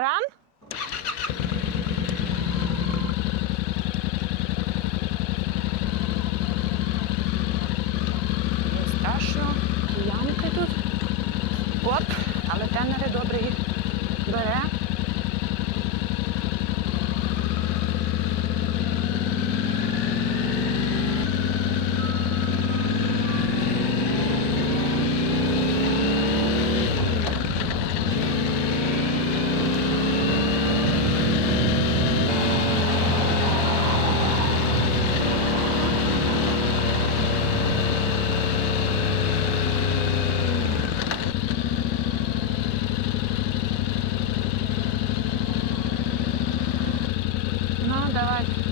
Ран? Страшно. Ямки тут. Оп, але тенери добре бере. Бувайте!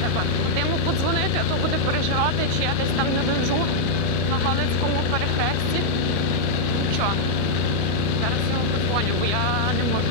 Треба йому подзвонити, а то буде переживати, чи я десь там не лежу на Галицькому перехресті. Нічого. Зараз я йому подзвоню, бо я не можу.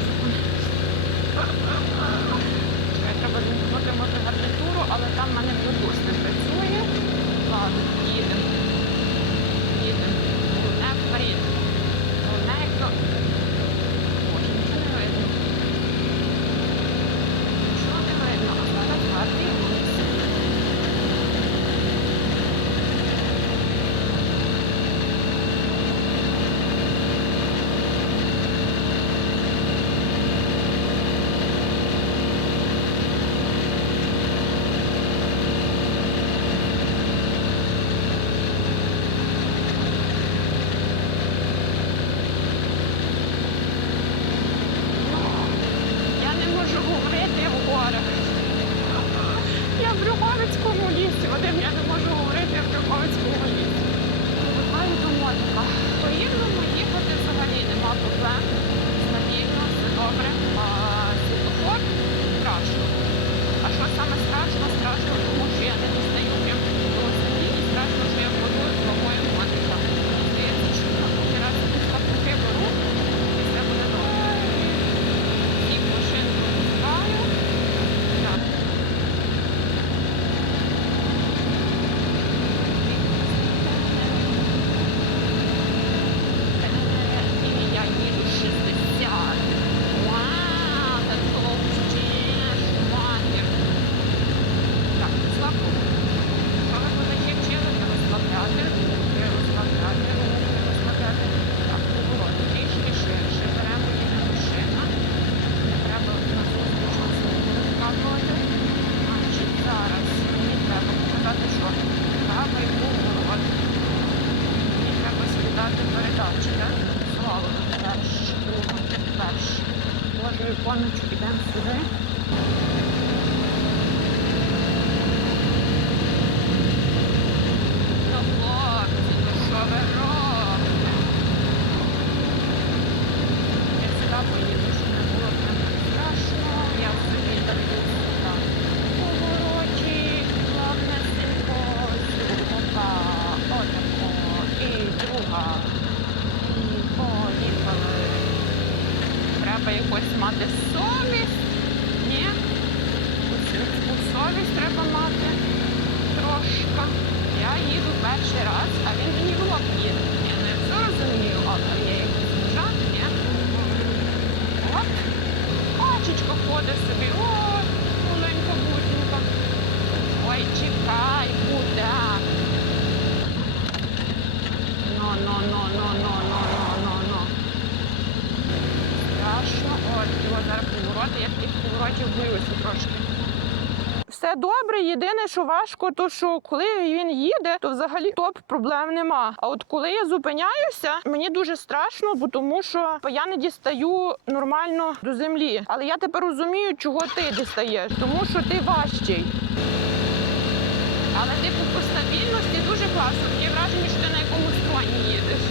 Треба якось мати совість, ні? Совість треба мати трошки. Я їду перший раз, а він мені в лоб їде. Я не все розумію, але я якийсь жах, ні? От. Качечка ходить поворотів трошки. Все добре, єдине, що важко, то що коли він їде, то взагалі топ проблем нема. А от коли я зупиняюся, мені дуже страшно, бо тому що я не дістаю нормально до землі. Але я тепер розумію, чого ти дістаєш, тому що ти важчий. Але типу по стабільності дуже класно. Таке враження, що ти на якомусь троні їдеш.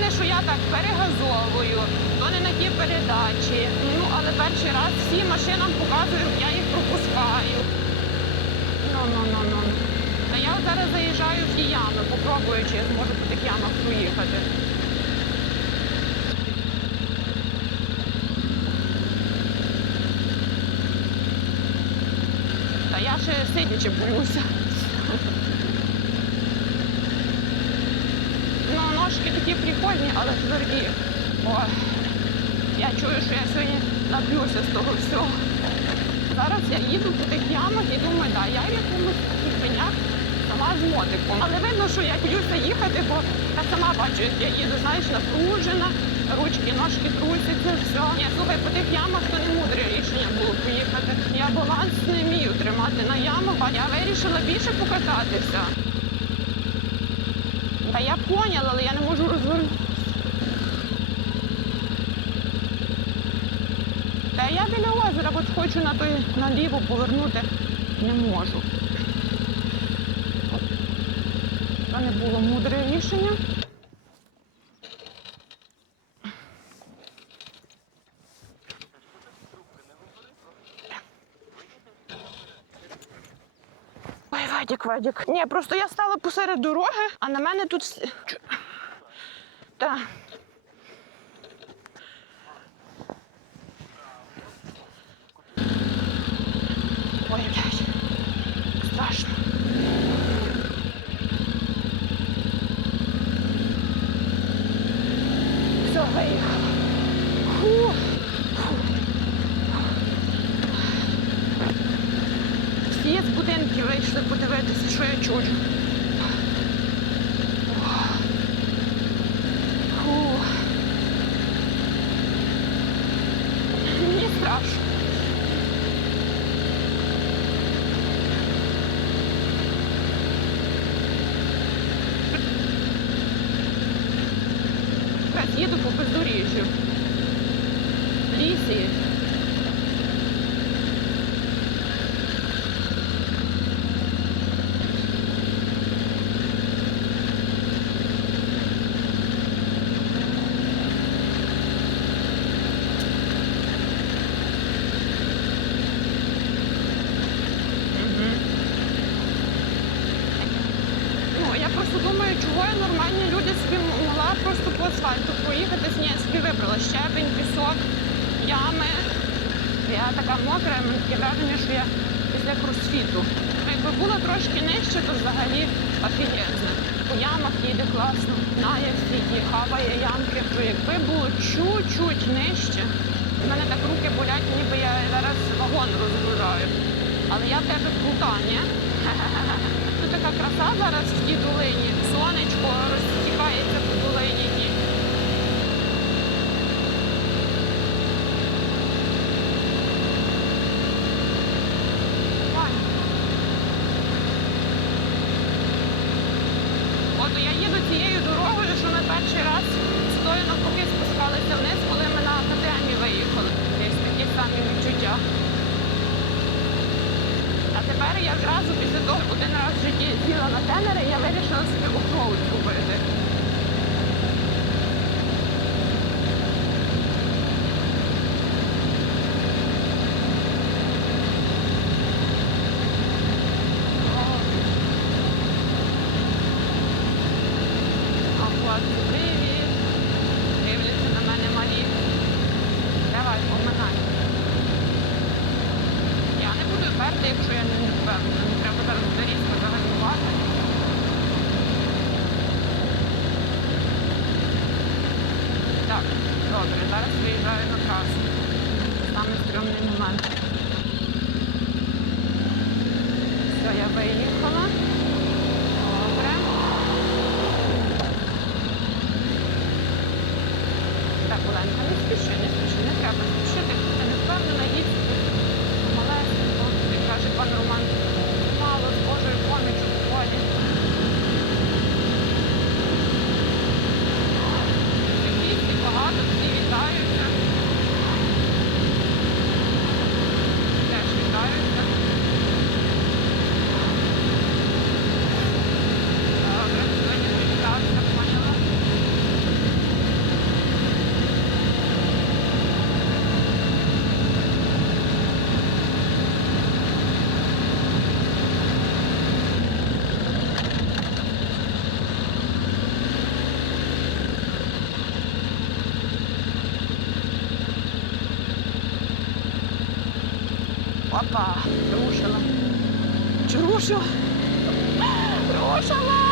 Єдине, що я так перегазовую, то не на ті передачі. Ну, але перший раз всі машинам показують, я їх пропускаю. Ну, ну, ну, ну. Та я зараз заїжджаю в ті ями, попробую, чи я зможу по тих ямах проїхати. Та я ще сидячи боюся. Ножки такі прикольні, але тверді. Ой, я чую, що я сьогодні наб'юся з того всього. Зараз я їду по тих ямах і думаю, да, я в якомусь пенях сама з мотиком. Але видно, що я боюся їхати, бо я сама бачу, як я їду, знаєш, напружена, ручки, ножки трусяться, все. Ні, слухай, по тих ямах то не мудре рішення було поїхати. Я баланс не вмію тримати на ямах, а я вирішила більше покататися. Я поняла, але я не можу розвернути. Та я біля озера, от хочу на той наліво повернути. Не можу. Це не було мудре рішення. Вадік, Вадік. Ні, просто я стала посеред дороги, а на мене тут. всі- Та. Ой, блядь. Страшно. Все, виїхала. вийшли подивитися, що я чую. Фу. Мені страшно. Якраз їду по бездоріжжю. В лісі. після кросфіту. Якби було трошки нижче, то взагалі офігезно. По ямах їде класно, знає всі ті, хаває ямки. То якби було чуть-чуть нижче, в мене так руки болять, ніби я зараз вагон розгружаю. Але я тебе крута, ні? Тут така краса зараз в тій долині. Сонечко розтікається тенер. Я одразу після того один раз в житті сіла на тенер, і я вирішила собі офроуд купити. 没有 Опа, рушила. Чи рушила? Рушила!